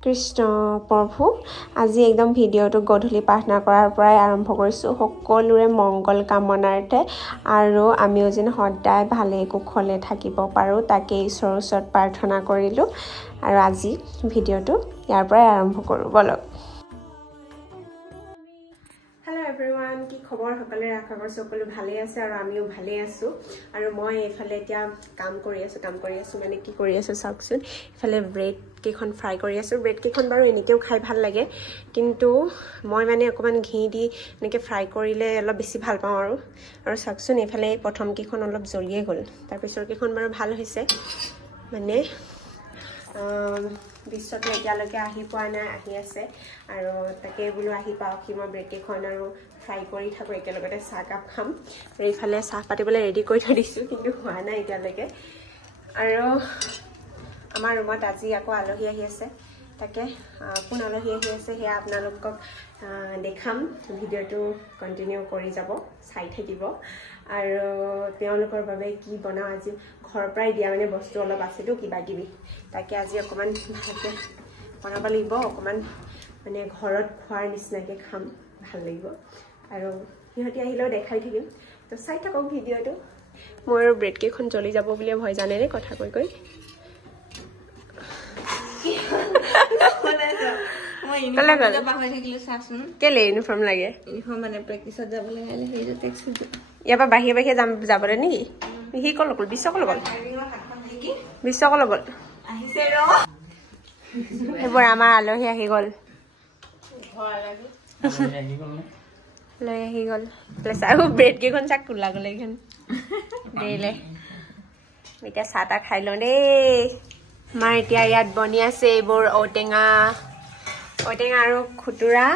কৃষ্ণ প্ৰভু আজি একদম ভিডিঅ'টো গধূলি প্ৰাৰ্থনা কৰাৰ পৰাই আৰম্ভ কৰিছোঁ সকলোৰে মংগল কামনাৰ্থে আৰু আমিও যেন সদায় ভালে কুশলে থাকিব পাৰোঁ তাকে ঈশ্বৰৰ ওচৰত প্ৰাৰ্থনা কৰিলোঁ আৰু আজি ভিডিঅ'টো ইয়াৰ পৰাই আৰম্ভ কৰোঁ বলক হেল্ল' এভৰিৱান কি খবৰ সকলোৰে আশা কৰিছোঁ সকলো ভালে আছে আৰু আমিও ভালে আছোঁ আৰু মই এইফালে এতিয়া কাম কৰি আছোঁ মানে কি কৰি আছোঁ চাওকচোন ইফালে ব্ৰেড কেইখন ফ্ৰাই কৰি আছোঁ ব্ৰেড কেইখন বাৰু এনেকৈও খাই ভাল লাগে কিন্তু মই মানে অকণমান ঘি দি এনেকৈ ফ্ৰাই কৰিলে অলপ বেছি ভাল পাওঁ আৰু চাওকচোন এইফালে প্ৰথম কেইখন অলপ জ্বলিয়ে গ'ল তাৰপিছৰ কেইখন বাৰু ভাল হৈছে মানে বিশ্বটো এতিয়ালৈকে আহি পোৱা নাই আহি আছে আৰু তাকে বোলো আহি পাওঁকি মই ব্ৰেড কেইখন আৰু ফ্ৰাই কৰি থাকোঁ একেলগতে চাহকাপ খাম আৰু এইফালে চাহ পাতিবলৈ ৰেডি কৰি থৈ দিছোঁ কিন্তু হোৱা নাই এতিয়ালৈকে আৰু আমাৰ ৰুমত আজি আকৌ আলহী আহি আছে তাকে কোন আলহী আহি আছে সেয়া আপোনালোকক দেখাম ভিডিঅ'টো কণ্টিনিউ কৰি যাব চাই থাকিব আৰু তেওঁলোকৰ বাবে কি বনাওঁ আজি ঘৰৰ পৰাই দিয়া মানে বস্তু অলপ আছেতো কিবা কিবি তাকে আজি অকণমান ভালকৈ বনাব লাগিব অকণমান মানে ঘৰত খোৱাৰ নিচিনাকৈ খাম ভাল লাগিব আৰু সিহঁতি আহিলেও দেখাই থাকিম তো চাই থাকক ভিডিঅ'টো মোৰ আৰু ব্ৰেড কেইখন জ্বলি যাব বুলিয়ে ভয় জানেনে কথা কৈ কেলে ইউনিফৰ্ম লাগে ইয়াৰ পৰা বাহিৰে যাবলৈ নেকি সি কল গ'ল বিশ্বকল গ'ল সেইবোৰ আমাৰ আলহী আহি গ'ল লৈ আহি গ'ল আৰু ব্ৰেড কেইখন চাক তোলা গ'লে এইখন দেৰিলে এতিয়া চাহ তাহ খাই লওঁ দেই আমাৰ এতিয়া ইয়াত বনি আছে এইবোৰ ঔটেঙা আৰু খুতুৰা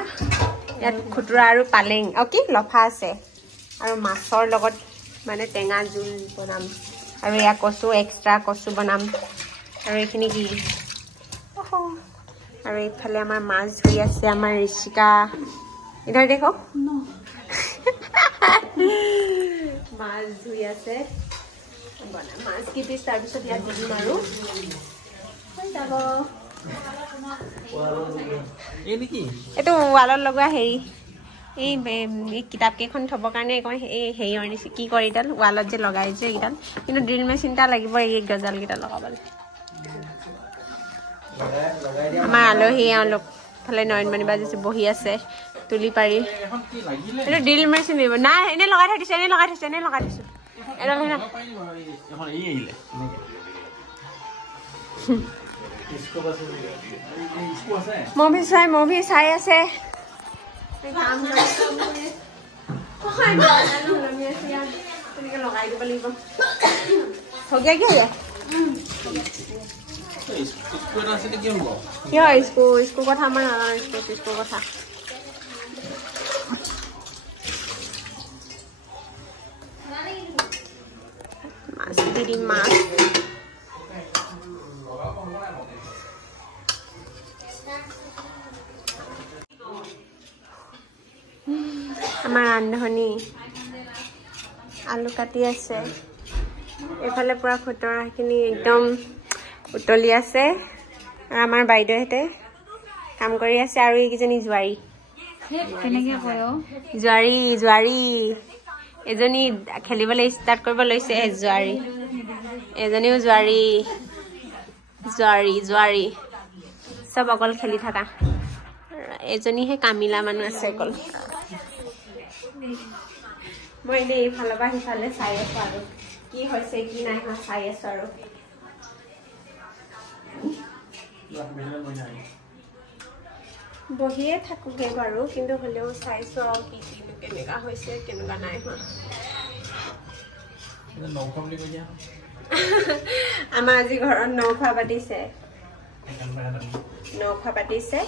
ইয়াত খুতুৰা আৰু পালেং আৰু কি লফা আছে আৰু মাছৰ লগত মানে টেঙা জোল বনাম আৰু এয়া কচু এক্সট্ৰা কচু বনাম আৰু এইখিনি কি আৰু এইফালে আমাৰ মাছ ধৰি আছে আমাৰ ঋষিকা ইধৰ দেখো মাছ ধুই আছে বনাম মাছ কি পিছ তাৰপিছত ইয়াত দিম আৰু যাব এইটো ৱালত লগোৱা হেৰি এই কিতাপ কেইখন থবৰ কাৰণে এই হেৰিয়ৰ নিচিনা কি কৰে এইডাল ৱালত যে লগাই যে এইডাল কিন্তু ড্ৰিল মেচিন এটা লাগিব এই গজালকেইটা লগাবলৈ আমাৰ আলহী এওঁলোক ফালে নয়নমণি বাজিছে বহি আছে তুলি পাৰি এইটো ড্ৰিল মেচিন দিব নাই এনেই লগাই থৈ দিছে এডাল মুভি চাই আছে লগাই দিব লাগিব ভগীয়া কি কিয় স্কুল কথা আমাৰ নাজানো স্কুল কথা মাছ দি দিম মাছ আমাৰ ৰান্ধনী আলু কাটি আছে এইফালে পুৰা খুতৰাখিনি একদম উতলি আছে আৰু আমাৰ বাইদেউহঁতে কাম কৰি আছে আৰু এইকেইজনী জোৱাৰী এজনী খেলিবলৈ ষ্টাৰ্ট কৰিব লৈছে এজনীও জোৱাৰী চব অকল খেলি থকা এজনীহে কামিলা মানুহ আছে অকল মই এনেই এইফালৰ পৰা সিফালে চাই আছো আৰু কি হৈছে কি নাই হোৱা চাই আছো আৰু বহিয়ে থাকোগে বাৰু কিন্তু হ'লেও চাইছো আৰু কি কেনেকুৱা হৈছে কেনেকুৱা নাই হোৱা আমাৰ আজি ঘৰত নখোৱা পাতিছে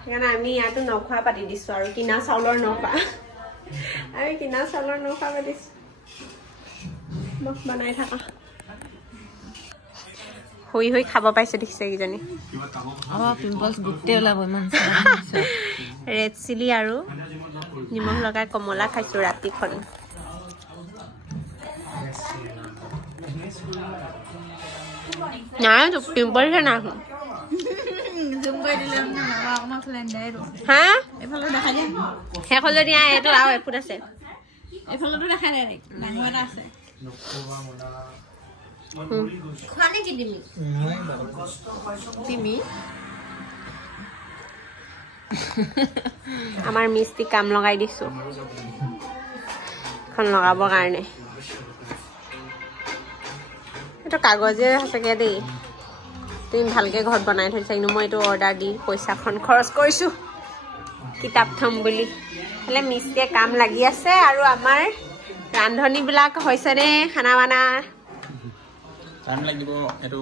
সেইকাৰণে আমি ইয়াতো নখোৱা পাতি দিছো আৰু কিনা চাউলৰ নখোৱা পাতিছো বনাই থাকা হৈ খাব পাইছে দেখিছে কিজনী ৰেড চিলি আৰু নিমখ লগাই কমলা খাইছো ৰাতিখন নাই পিম্পলছে নাই জুম কৰি দিলে আমাৰ ফ্লেণ্ডাই হা এইফালে দেখাই দিয়া শেষ হ'ল যদি এইটো আৰু এফুট আছে এইফালেতো দেখাই দে ডাঙৰ এটা আছে খোৱা নেকি তুমি আমাৰ মিস্ত্ৰী কাম লগাই দিছো এখন লগাবৰ কাৰণে এইটো কাগজে সঁচাকৈ দেই তুমি ভালকৈ ঘৰত বনাই থৈছা কিন্তু মই এইটো অৰ্ডাৰ দি পইচাখন খৰচ কৰিছোঁ কিতাপ থ'ম বুলি হ'লে মিস্ত্ৰীয়ে কাম লাগি আছে আৰু আমাৰ ৰান্ধনীবিলাক হৈছেনে খানা বানা টাইম লাগিব এইটো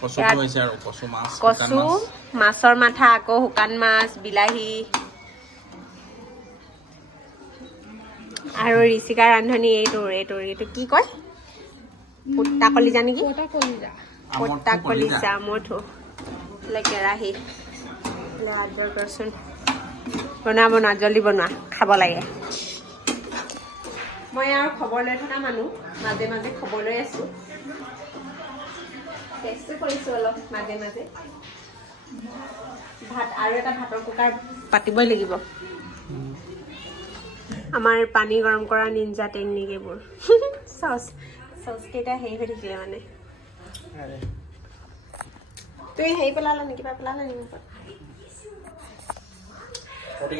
কচু হৈছে আৰু কচু মাছ কচু মাছৰ মাথা আকৌ শুকান মাছ বিলাহী আৰু ঋষিকাৰ ৰান্ধনী এইটো কি কয় পুট্টা কলিজা নেকি পুট্টা কলিজা মঠু কেৰাহী বনোৱা জলদি বনোৱা খাব লাগে মই আৰু খবৰ লৈ থকা মানুহ মাজে মাজে খবৰ লৈ আছো টেষ্টো কৰিছো অলপ মাজে মাজে ভাত আৰু এটা ভাতৰ কুকাৰ পাতিবই লাগিব আমাৰ পানী গৰম কৰা নিঞ্জা টেকনিক এইবোৰ চচ কেইটা হেৰি হৈ থাকিলে মানে তুমি হেৰি পেলালা নেকি পেলালা নেকি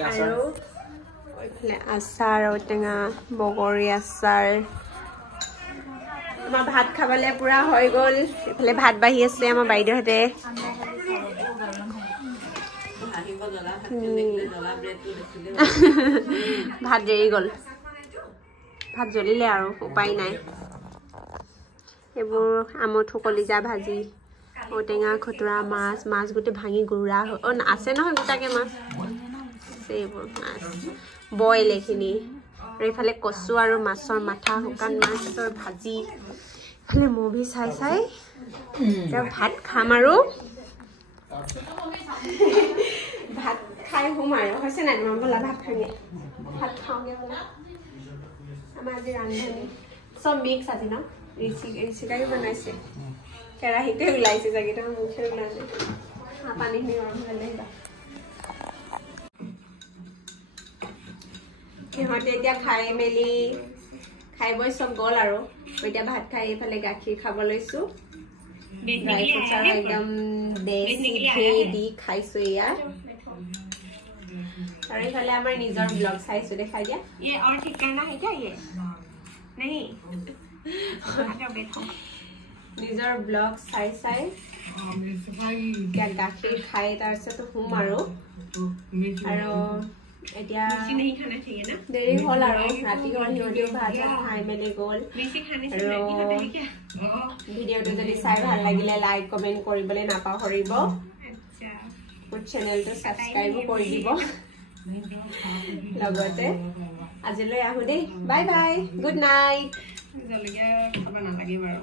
আৰু এইফালে আচাৰ ঔটেঙা বগৰী আচাৰ আমাৰ ভাত খাবলৈ পুৰা হৈ গ'ল এইফালে ভাত বাঢ়ি আছে আমাৰ বাইদেউহঁতে ভাত দেৰি গ'ল ভাত জ্বলিলে আৰু উপায় নাই এইবোৰ আমঠু কলিজা ভাজি ঔটেঙা খুতুৰা মাছ গোটেই ভাঙি গুড়া আছে নহয় গোটাকৈ মাছ এইবোৰ মাছ বইল এইখিনি আৰু এইফালে কচু আৰু মাছৰ মাথা শুকান মাছৰ ভাজি এইফালে মুভি চাই ভাত খাম আৰু ভাত খাই শুম আৰু হৈছে নাই তোমাৰ বোলা ভাত খাওঁগে ভাত খাওঁগে বোলা আমাৰ আজি ৰান্ধনি চব মিক্স আজি ন ঋষিকাইও বনাইছে কেৰাহীতে ওলাইছে চাগে তাৰ মুখে ওলাইছে পানীখিনি গৰম হ'লে আহিবা সিহঁতে এতিয়া খাই মেলি খাই বৈ চব গ'ল আৰু এতিয়া ভাত খাই এইফালে গাখীৰ খাব লৈছো ড্ৰাই ফ্ৰুটছ আৰু একদম দেশী ঘি দি খাইছো এয়া আৰু এইফালে আমাৰ নিজৰ ব্লগ চাইছো দেখাই দিয়া আৰু ঠিক करना है क्या ये नहीं নিজৰ ব্লগ চাই গাখীৰ খাই তাৰপিছত শুম আৰু এতিয়া দেৰি হ'ল আৰু ৰাতি সিহঁতেও ভাত খাই মেলি গ'ল আৰু ভিডিঅ'টো যদি চাই ভাল লাগিলে লাইক কমেণ্ট কৰিবলৈ নাপাহৰিব মোৰ চেনেলটো ছাবস্ক্ৰাইবো কৰি দিব লগতে আজিলৈ আহোঁ দেই বাই বাই গুড নাইট জলকীয়া খাব নালাগে বাৰু